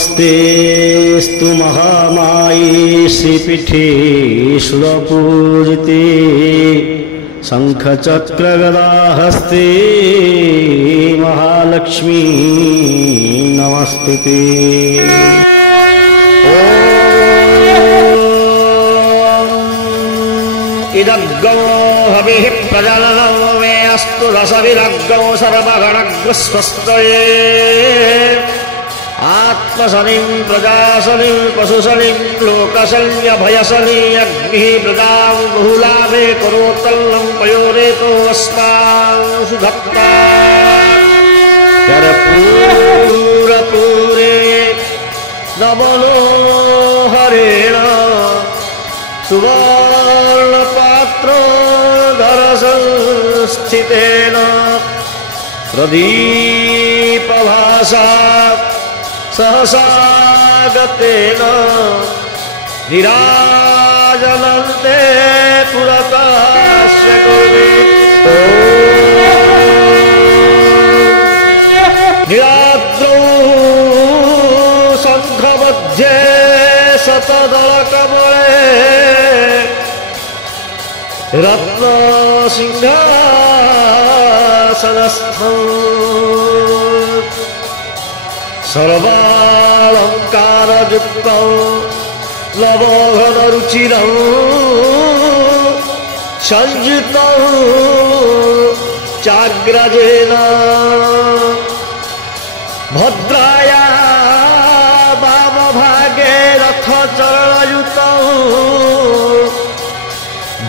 नमस्तेस्तु महामाये श्रीपीठे सुरपूजिते शंखचक्रगदाहस्ते महालक्ष्मी नमस्तुते। इदग्गो हविः प्रजननो मे अस्तु रसविरग्गो सर्वगणग्रस्वस्तये आत्मशनिं प्रजाशनिं पशुशनिं लोकशल्यभयशनि अग्निः प्रजां बहुलाभे करोत्तल्लं पयोरेतो अस्मान् सुधत्ता कर्पूरपूरे नवलोहरेण सुवर्णपात्रोदरसंस्थितेन प्रदीपभासा सहसागतेन निराजनन्ते पुरतस्य गुणे निराद्रौ शङ्खमध्ये शतदलकमले रत्नसिंहासनस्थम् सर्वालङ्कारयुक्तं लवघनरुचिरं संयुतं चाग्रजेन भद्राया वामभागे रथचरणयुतं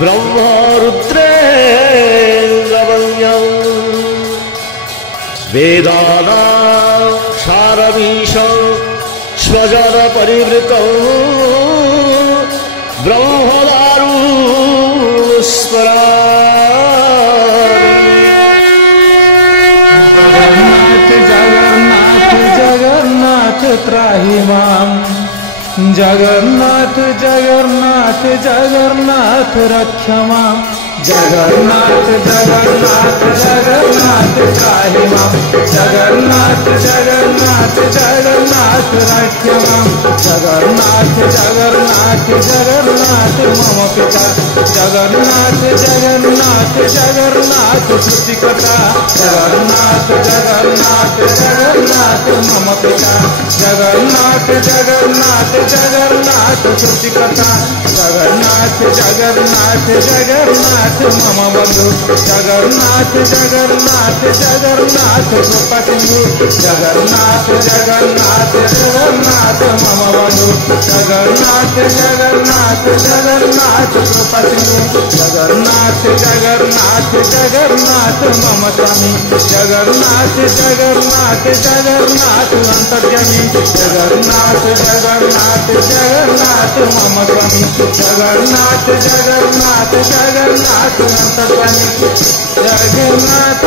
ब्रह्मरुद्रेन्द्रवन्द्यं वेदानां सारमीशं स्वजन परिवृतं ब्रह्मदारुस्मरामि। जगन्नाथ जगन्नाथ त्राहि मां जगन्नाथ जगन्नाथ जगन्नाथ रक्ष मां जगन्नाथ जगन्नाथ जगन्नाथ त्राहि मां जगन्नाथ जगन्नाथ जगन्नाथ रक्ष मां जगन्नाथ जगन्नाथ जगन्नाथ मम पिता जगन्नाथ जगन्नाथ जगन्नाथ सृष्टिकर्ता जगन्नाथ जगन्नाथ जगन्नाथ मम पिता जगन्नाथ जगन्नाथ जगन्नाथ सृष्टिकर्ता जगन्नाथ जगन्नाथ जगन्नाथ मम बंधु जगन्नाथ जगन्नाथ जगन्नाथ कृपा सिंधु जगन्नाथ जगन्नाथ जगन्नाथ मम बंधु जगन्नाथ जगन्नाथ जगन्नाथ कृपा सिंधु जगन्नाथ जगन्नाथ जगन्नाथ मम स्वामी जगन्नाथ जगन्नाथ जगन्नाथ अंतर्यामी जगन्नाथ जगन्नाथ जगन्नाथ मम स्वामी जगन्नाथ जगन्नाथ जगन्नाथ अंतर्यामी जगन्नाथ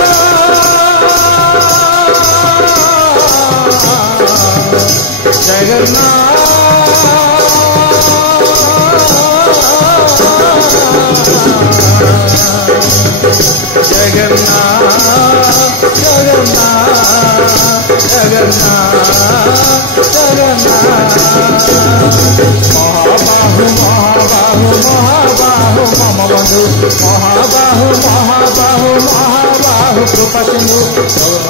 महाबाहु महाबाहु महाबाहु मम बंधु महाबाहु महाबाहु महाबाहु कृपा सिंधु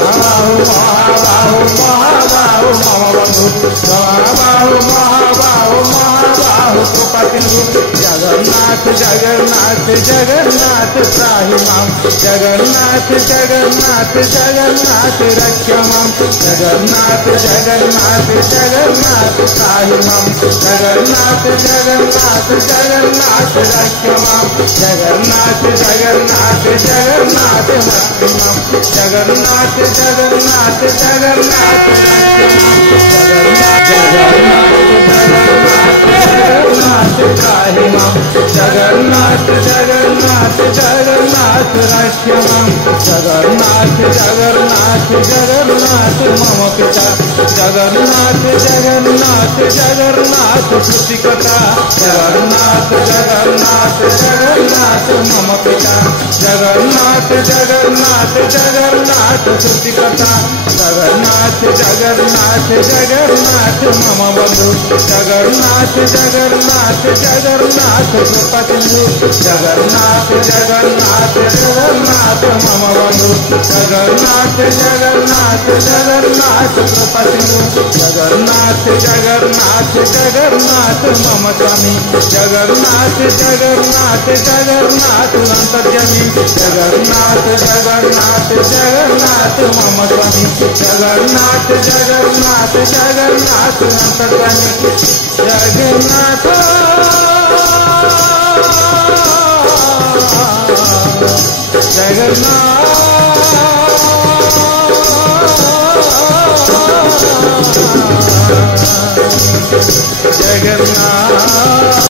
महाबाहु महाबाहु महाबाहु मम बंधु महाबाहु महाबाहु महाबाहु कृपा सिंधु जगन्नाथ जगन्नाथ जगन्नाथ त्राहि मां जगन्नाथ जगन्नाथ जगन्नाथ रक्ष मां जगन्नाथ जगन्नाथ जगन्नाथ त्राहि मां जगन्नाथ जगन्नाथ जगन्नाथ रक्ष मां जगन्नाथ जगन्नाथ जगन्नाथ रक्ष मां जगन्नाथ जगन्नाथ जगन्नाथ रक्ष मां जगन्नाथ जगन्नाथ जगन्नाथ त्राहि मां जगन्नाथ जगन्नाथ जगन्नाथ रक्ष मां जगन्नाथ जगन्नाथ जगन्नाथ मम पिता जगन्नाथ जगन्नाथ जगन्नाथ श्रुति कथा जगन्नाथ जगन्नाथ जगन्नाथ मम पिता जगन्नाथ जगन्नाथ जगन्नाथ श्रुति कथा जगन्नाथ जगन्नाथ जगन्नाथ मम बंधु जगन्नाथ जगन्नाथ जगन्नाथ कृपा सिंधु जगन्नाथ जगन्नाथ जगन्नाथ मम बंधु जगन्नाथ जगन्नाथ जगन्नाथ कृपा सिंधु जगन्नाथ जगन्नाथ जगन्नाथ मम स्वामी जगन्नाथ जगन्नाथ जगन्नाथ अंतर्यामी जगन्नाथ जगन्नाथ जगन्नाथ मम स्वामी जगन्नाथ जगन्नाथ जगन्नाथ अंतर्यामी जगन्नाथ जगन्नाथ